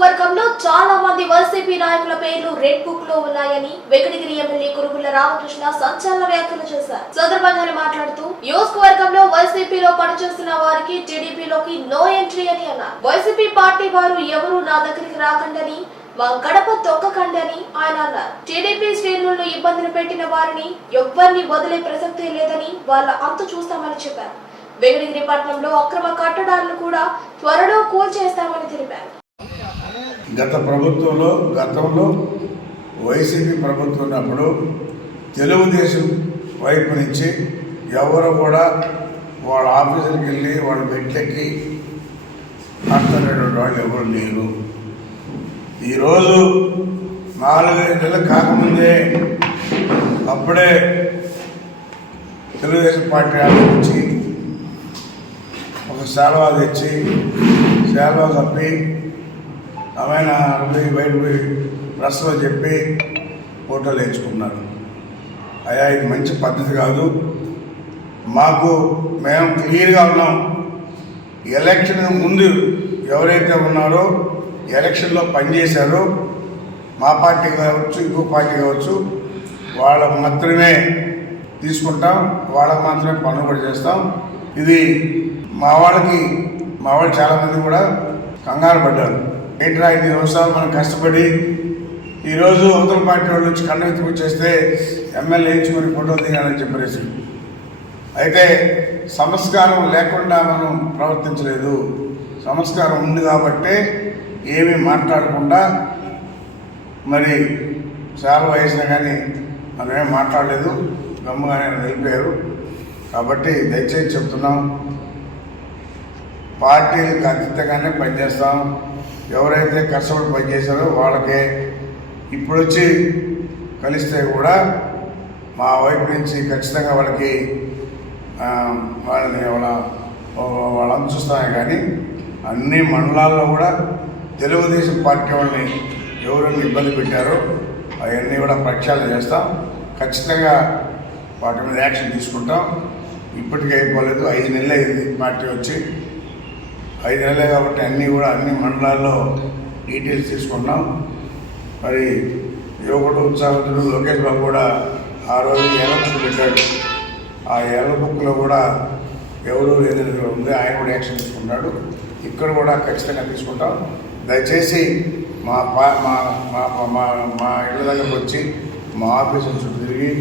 నియోజకవర్గంలో చాలా మంది వైసీపీ నాయకుల పేర్లు రెడ్ బుక్ లో ఉన్నాయని వెంకటగిరి ఎమ్మెల్యే కురుగుల రామకృష్ణ సంచలన వ్యాఖ్యలు చేశారు. సందర్భంగా మాట్లాడుతూ నియోజకవర్గంలో వైసీపీలో పనిచేస్తున్న వారికి టీడీపీలోకి నో ఎంట్రీ అని అన్నారు. వైసీపీ పార్టీ వారు ఎవరు నా దగ్గరికి రాకండని, మా గడప తొక్కకండని ఆయన అన్నారు. టీడీపీ శ్రేణులను ఇబ్బందులు పెట్టిన వారిని ఎవ్వరిని వదిలే ప్రసక్తే లేదని వాళ్ళ అంతు చూస్తామని చెప్పారు. వెంకటగిరి పట్టణంలో అక్రమ కట్టడాలను కూడా త్వరలో కూల్చేస్తామని తెలిపారు. గతంలో వైసీపీ ప్రభుత్వం ఉన్నప్పుడు తెలుగుదేశం వైపు నుంచి ఎవరు కూడా వాళ్ళ ఆఫీసులకు వెళ్ళి వాళ్ళ బెడ్లెక్కి మాట్లాడేటువంటి వాళ్ళు ఎవరు లేరు. ఈరోజు 4-5 నెలలు కాకముందే అప్పుడే తెలుగుదేశం పార్టీ ఆఫీస్ నుంచి ఒక శాలువా తెచ్చి శాలువా కప్పి ఆమెన బయట పోయి ప్రెస్లో చెప్పి ఫోటోలు వేయించుకున్నారు. అయ్యా ఇది మంచి పద్ధతి కాదు. మేము క్లియర్గా ఉన్నాం. ఎలక్షన్ ముందు ఎవరైతే ఉన్నారో ఎలక్షన్లో పనిచేశారో మా పార్టీ కావచ్చు ఇంకో పార్టీ కావచ్చు వాళ్ళకు మాత్రమే తీసుకుంటాం, వాళ్ళకు మాత్రమే పనులు కూడా చేస్తాం. ఇది మా వాళ్ళు చాలామంది కూడా కంగారు పడ్డారు. ఏంట్రా 5 సంవత్సరాలు మనం కష్టపడి ఈరోజు అవతల పార్టీ వాళ్ళు వచ్చి కన్నెత్తుకు చేస్తే ఎమ్మెల్యే వేయించుకొని ఫోటోలు దిగాలని చెప్పేసి. అయితే సంస్కారం లేకుండా మనం ప్రవర్తించలేదు. సంస్కారం ఉంది కాబట్టే ఏమీ మాట్లాడకుండా మరి చాలా వయసున కానీ మనమేం మాట్లాడలేదు, గమ్ముగానే వెళ్ళిపోయారు. కాబట్టి దయచేసి చెప్తున్నాం, పార్టీలకు అతీతంగానే పనిచేస్తాం. ఎవరైతే కష్టపడి పనిచేశారో వాళ్ళకే ఇప్పుడు వచ్చి కలిస్తే కూడా మా వైపు నుంచి ఖచ్చితంగా వాళ్ళకి వాళ్ళని చూస్తామే. కానీ అన్ని మండలాల్లో కూడా తెలుగుదేశం పార్టీ వాళ్ళని ఎవరైనా ఇబ్బంది పెట్టారో అవన్నీ కూడా ప్రక్షాళన చేస్తాం. ఖచ్చితంగా వాటి మీద యాక్షన్ తీసుకుంటాం. ఇప్పటికీ అయిపోలేదు, 5 నెలలు అయింది పార్టీ వచ్చి. 5 నెలలే కాబట్టి అన్ని మండలాల్లో డీటెయిల్స్ తీసుకున్నాం. మరి యువకుడు ఉత్సాహవంతుడు లోకేష్ బాబు కూడా ఆ రోజు ఎర్ర బుక్ పెట్టాడు. ఆ ఎర్ర బుక్లో కూడా ఎవరు ఎదురు ఉంది, ఆయన కూడా యాక్షన్ తీసుకుంటాడు. ఇక్కడ కూడా ఖచ్చితంగా తీసుకుంటాం. దయచేసి మా ఇళ్ళ దగ్గరకు వచ్చి మా ఆఫీసుల చుట్టూ తిరిగి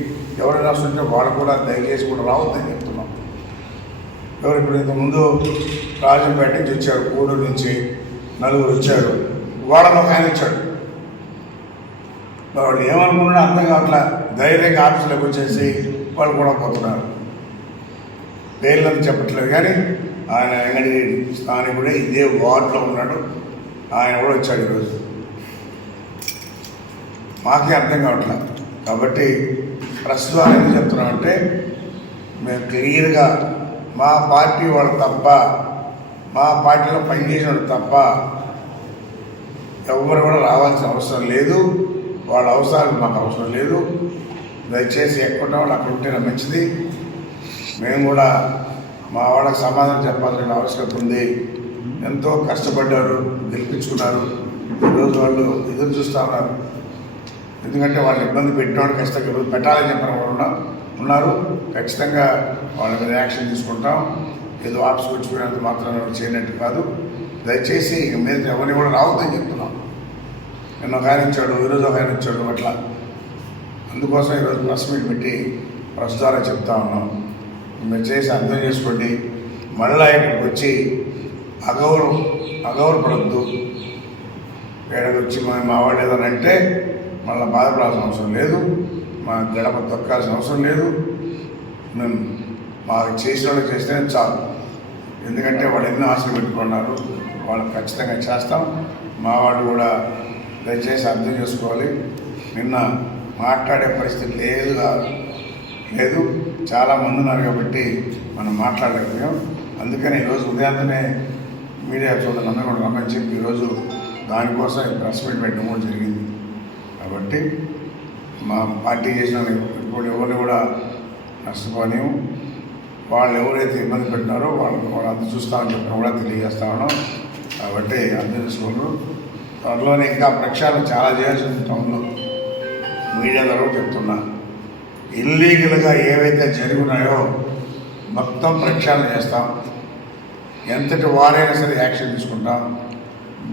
ఎవరైనా వస్తుంటే వాళ్ళు కూడా దయచేసి కూడా రావద్దని చెప్తున్నాం. ఎవరు ఇప్పుడు ఇంతకుముందు రాజంపేట నుంచి వచ్చారు, గూడూరు నుంచి 4 వచ్చారు, గోడలో ఆయన వచ్చాడు. వాళ్ళు ఏమనుకున్నాడో అర్థం కావట్లా. ధైర్యంగా ఆఫీసులోకి వచ్చేసి వాళ్ళు కూడా పోతున్నారు. పేర్లంతా చెప్పట్లేదు కానీ ఆయన వెంకటగిరి స్థానికుడే, ఇదే వార్డులో ఉన్నాడు. ఆయన కూడా వచ్చాడు ఈరోజు. మాకే అర్థం కావట్లా. కాబట్టి ప్రస్తుతం ఏం చెప్తున్నామంటే మేము క్లియర్గా మా పార్టీ వాళ్ళు తప్ప, మా పార్టీలో పనిచేసినట్టు తప్ప ఎవరు కూడా రావాల్సిన అవసరం లేదు. వాళ్ళ అవసరాలు మాకు అవసరం లేదు. దయచేసి ఎక్కడ వాళ్ళు అక్కడ ఉంటేనే మంచిది. మేము కూడా మా వాళ్ళకి సమాధానం చెప్పాల్సిన అవసరం ఉంది. ఎంతో కష్టపడ్డారు, గెలిపించుకున్నారు. ఈరోజు వాళ్ళు ఎదురు చూస్తూ ఉన్నారు. ఎందుకంటే వాళ్ళు ఇబ్బంది పెట్టినవాడు ఖచ్చితంగా ఈరోజు పెట్టాలని చెప్పిన వాళ్ళు ఉన్నారు. ఖచ్చితంగా వాళ్ళ మీద యాక్షన్ తీసుకుంటాం. ఏదో ఆఫీస్కి వచ్చిపోయినంత మాత్రం చేయనట్టు కాదు. దయచేసి మీద ఎవరిని కూడా రావద్దని చెప్తున్నాం. నిన్న ఒక ఆయన వచ్చాడు, ఈరోజు ఒక ఆయన వచ్చాడు, అట్లా. అందుకోసం ఈరోజు ప్రెస్ మీట్ పెట్టి ప్రెస్ ద్వారా చెప్తా ఉన్నాం. మీరు చేసి అర్థం చేసుకోండి. మళ్ళీ ఇక్కడికి వచ్చి అగౌరవపడద్దు. ఏడకి వచ్చి మా వాళ్ళు ఏదైనా అంటే మళ్ళీ బాధపడాల్సిన అవసరం లేదు. మా గడప తొక్కాల్సిన అవసరం లేదు. మేము మాకు చేసిన వాళ్ళకి చేస్తేనే చాలు. ఎందుకంటే వాళ్ళు ఎన్నో ఆశలు పెట్టుకున్నారు. వాళ్ళకి ఖచ్చితంగా చేస్తాం. మా వాళ్ళు కూడా దయచేసి అర్థం చేసుకోవాలి. నిన్న మాట్లాడే పరిస్థితి లేదు. చాలామంది ఉన్నారు కాబట్టి మనం మాట్లాడలేకపోయాం. అందుకని ఈరోజు ఉదయాన్నే మీడియా చూడండి అందరూ కూడా రమ్మని చెప్పి ఈరోజు దానికోసం ప్రెస్ మీట్ పెట్టడం కూడా జరిగింది. కాబట్టి మా పార్టీ చేసిన ఇప్పుడు ఎవరిని కూడా నష్టపోలేము. వాళ్ళు ఎవరైతే ఇబ్బంది పెట్టినారో వాళ్ళు అంత చూస్తామని చెప్పిన కూడా తెలియజేస్తా ఉన్నాం. కాబట్టి అర్థం చేసుకోండి. త్వరలోనే ఇంకా ప్రక్షాళన చాలా చేయాల్సి ఉంది టౌన్లో. మీడియా ద్వారా చెప్తున్నా, ఇల్లీగల్గా ఏవైతే జరిగినాయో మొత్తం ప్రక్షాళన చేస్తాం. ఎంతటి వారైనా సరే యాక్షన్ తీసుకుంటాం.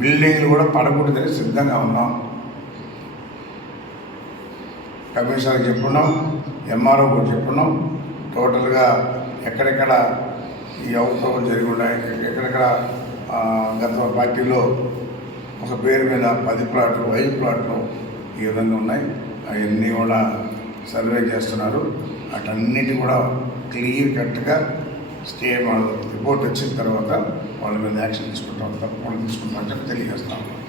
బిల్డింగ్లు కూడా పడకూడదని సిద్ధంగా ఉన్నాం. కమిషనర్కి చెప్పున్నాం, ఎంఆర్ఓ కూడా చెప్పున్నాం. టోటల్గా ఎక్కడెక్కడ ఈ అవసరం జరిగి ఉన్నాయి, ఎక్కడెక్కడ గత పార్టీలో ఒక పేరు మీద 10 ప్లాట్లు 5 ప్లాట్లు ఈ విధంగా ఉన్నాయి. అవన్నీ కూడా సర్వే చేస్తున్నారు. అటన్నిటి కూడా క్లియర్ కట్గా స్టే రిపోర్ట్ వచ్చిన తర్వాత వాళ్ళ మీద యాక్షన్ తీసుకుంటాం, తప్పకుండా తీసుకుంటామని చెప్పి తెలియజేస్తాం.